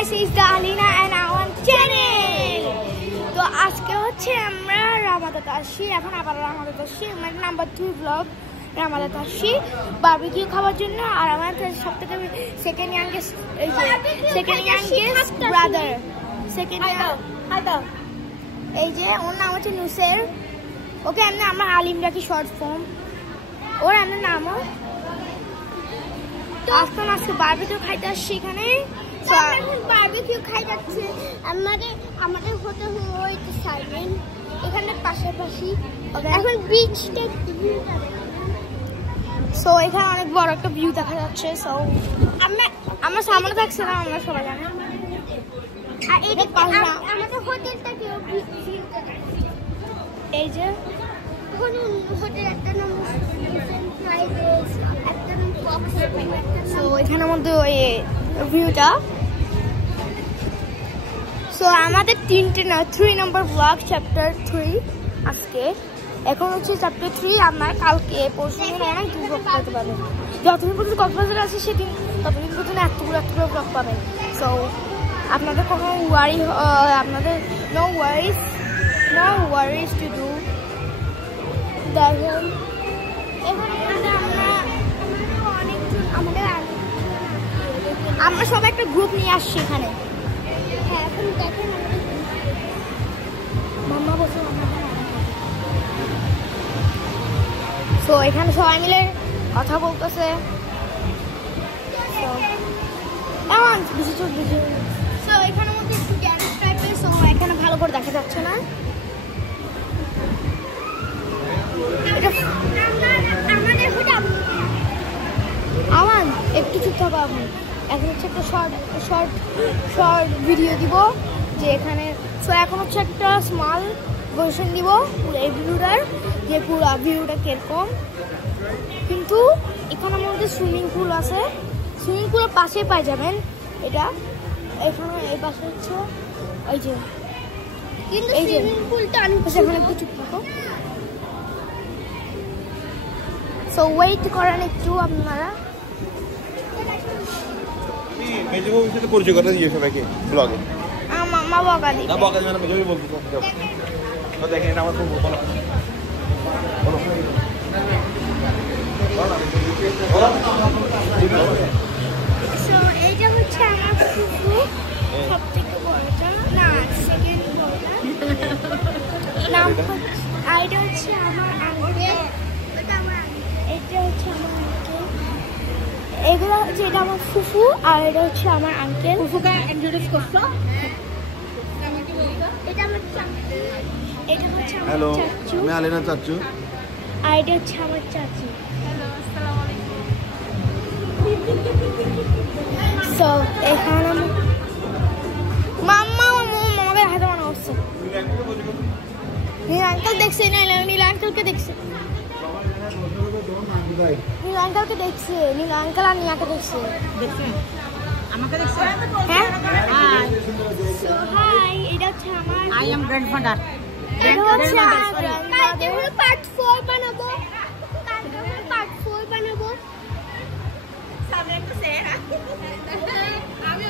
guys, it's the Alina and Awan channel. তো আজকে হচ্ছে আমরা রামাদাত আসছি, এখন আবার রামাদাত আসছি, আমার নাম্বার 2 ব্লগ রামাদাত আসছি বারবিকিউ খাওয়ার জন্য। আর আমার সবথেকে সেকেন্ড ইয়াংগেস্ট ব্রাদার, এই যে ওর নাম হচ্ছে নুসের, ওকে এমনি আমার আলিম রাখি শর্ট ফর্ম, ওর এমনি নামও। তো আজকে বারবিকিউ খাইতে আসছি এখানে, বারবিকিউ খাই যাচ্ছে আমাদের হোটেল হইতে সাইলেন এখানে পাশাপাশি এখন বিচটা সো এখানে অনেক বড় একটা ভিউ দেখা যাচ্ছে। সো আমরা সামনে থাকছি না, আমরা সবাই জানি। আর এটা আমাদের হোটেলটা কি এই যে হোটেল একটা নাম একটা নাম কক্স। সো এখানের মধ্যে ওই ভিউটা। সো আমাদের 3 নম্বর ব্লগ চ্যাপ্টার 3 আজকে। এখন হচ্ছে চ্যাপ্টার 3। আমার কালকে পরশু দিন অনেক দূর ব্লগ পেতে পারবেন, যতদিন পর্যন্ত কক্সবাজারে আছে সেদিন ততদিন পর্যন্ত এতগুলো ব্লগ পাবেন। সো আপনাদের কোনো আপনাদের নো ওয়ারিজ টু ডু। দেখেন আমরা সবাই একটা গ্রুপ নিয়ে আসছি এখানে। হ্যাঁ এখন দেখেন মাম্মা বসে। তো এখানে সবাই মিলে কথা বলতেছে। এমন বেশি চোখ বেশি। তো এখানের মধ্যে একটু ড্যামেজ টাইপের, সো এখানে ভালো করে দেখা যাচ্ছে না। আমার একটু চুপ থাকবো। আপনি এখন হচ্ছে একটা শর্ট ভিডিও দিব যে এখানে। সো এখন হচ্ছে একটা স্মল ভার্সন দিব এই ভিডিওটার, যে পুরো ভিডিওটা কিরকম। কিন্তু এখানের মধ্যে সুইমিং পুল আছে, সুইমিং পুলের পাশেই পাই যাবেন এটা। এখানে এই পাশে হচ্ছে ওই যে, কিন্তু সুইমিং পুলটা এখানে একটু চুপ থাকো। সো ওয়েট করেন একটু আপনারা। মেজবাবুর সাথে পরিচয় করে দিয়ে সবাইকে ব্লগে। মামা বকা দিই না, বকা দিই না, মেজবাবু বলতে তো দেখেন এটা আমার খুব ভালো। সো এইটা হচ্ছে আমার ফুফু, সবথেকে বড়টা না সেকেন্ড বড়টা নাম হচ্ছে। আর এটা হচ্ছে আমার আঙ্কেল, এটা হচ্ছে আমার আঙ্কেল। এগুলো হচ্ছে, এটা আমার ফুফু আর এটা হচ্ছে আমার আঙ্কেল। ফুফুকে ইন্ট্রোডিউস করছো। এটা আমার চাচু, এটা হচ্ছে আমার চাচু। আমি আলিনা চাচু। আর এটা হচ্ছে আমার চাচু। আসসালামু আলাইকুম। সো এখানে মামাকে হাতে বানা হচ্ছে। নীল আঙ্কেল দেখছে, নীল আঙ্কেলকে দেখছে, নীল আঙ্কেলকে দেখছে, নীল আঙ্কেল আর নিয়াকে দেখছে। আমাকে দেখছে? হ্যাঁ। হাই। সো হাই, এটা হচ্ছে আমার আই এম গ্র্যান্ডফাদার। এটা হচ্ছে কালকে পার্ট 4 বানাবো, পার্ট 4 বানাবো। সামনে একটু সে আমি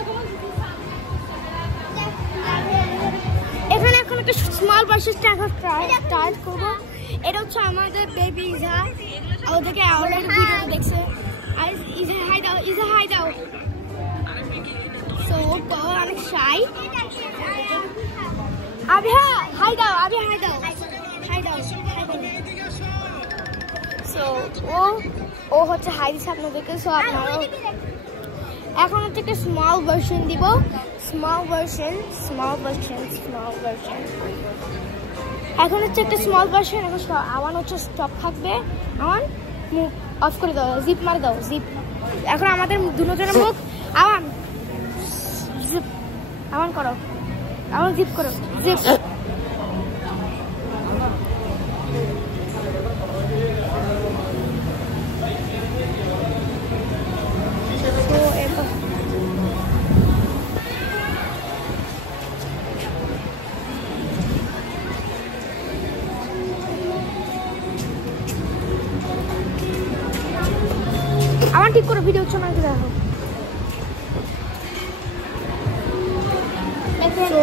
এখানে এখন একটা স্মল ভার্সন স্টার্ট করবো। এটা হচ্ছে আমাদের বেবি ইজা, ওদেরকে অলরেডি ভিডিও দেখছে। আর ইজা হাই দাও। সো অনেক শাই। আবিহা হাই দাও। সো ও হচ্ছে হাই দিচ্ছে আপনাদেরকে। সো আপনারা এখন হচ্ছে একটা স্মল ভার্সন দিব, স্মল ভার্সন। এখন হচ্ছে একটা স্মল ভার্সন। এখন আওয়ান হচ্ছে স্টপ থাকবে, আওয়ান মুখ অফ করে দাও, জিপ মারে দাও, জিপ। এখন আমাদের দুজনের মুখ আওয়ান জিপ, আওয়ান করো, আওয়ান জিপ করো, জিপ। আমার ঠিক করে ভিডিও হচ্ছে না, দেখো। So,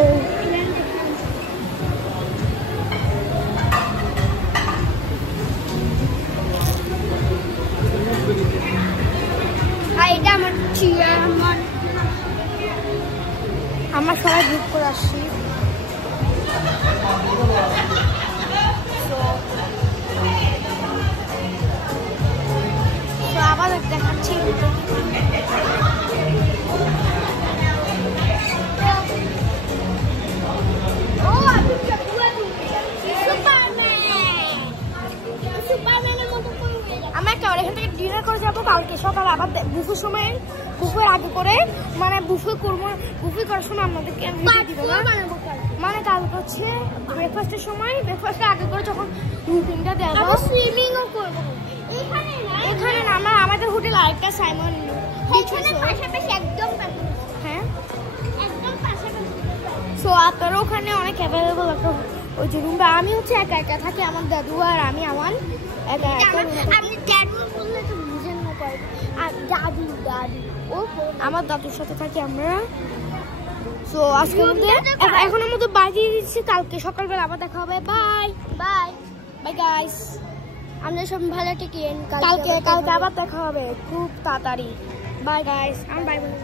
এটা আমার চেয়ার, আমরা সবাই গ্রুপ করে আসছি। তো আবার দেখাচ্ছি। আমরা এখান থেকে ডিনার করে যাবো কালকে সকালে, আবার বুফের সময়, বুফের আগে করে, মানে বুফে করবো, বুফে করার সময় আপনাদেরকে দিব না, মানে কালকে হচ্ছে ব্রেকফাস্টের সময়, ব্রেকফাস্টের আগে করে যখন রুটিনটা দেবো, সুইমিংও করবো এখানে না, আমরা আমাদের হোটেল আরেকটা সাইমন পাশাপাশি একদম, হ্যাঁ একদম পাশাপাশি। সো আপনারা ওখানে অনেক অ্যাভেলেবল একটা ওই যে রুমটা। আমি হচ্ছে একা একা থাকি, আমার দাদু আর আমি আমার একা একা। আপনি দাদু বললে তো বুঝেন না, আর দাদু দাদু ও আমার দাদুর সাথে থাকি আমরা। সো আজকে এখন আমাদের বাজিয়ে দিচ্ছি, কালকে সকালবেলা আবার দেখা হবে। বাই বাই বাই গাইস, আমরা সব ভালো টেকেন, কালকে আবার দেখা হবে খুব তাড়াতাড়ি। বাই গাইস, আমি বাই বলি।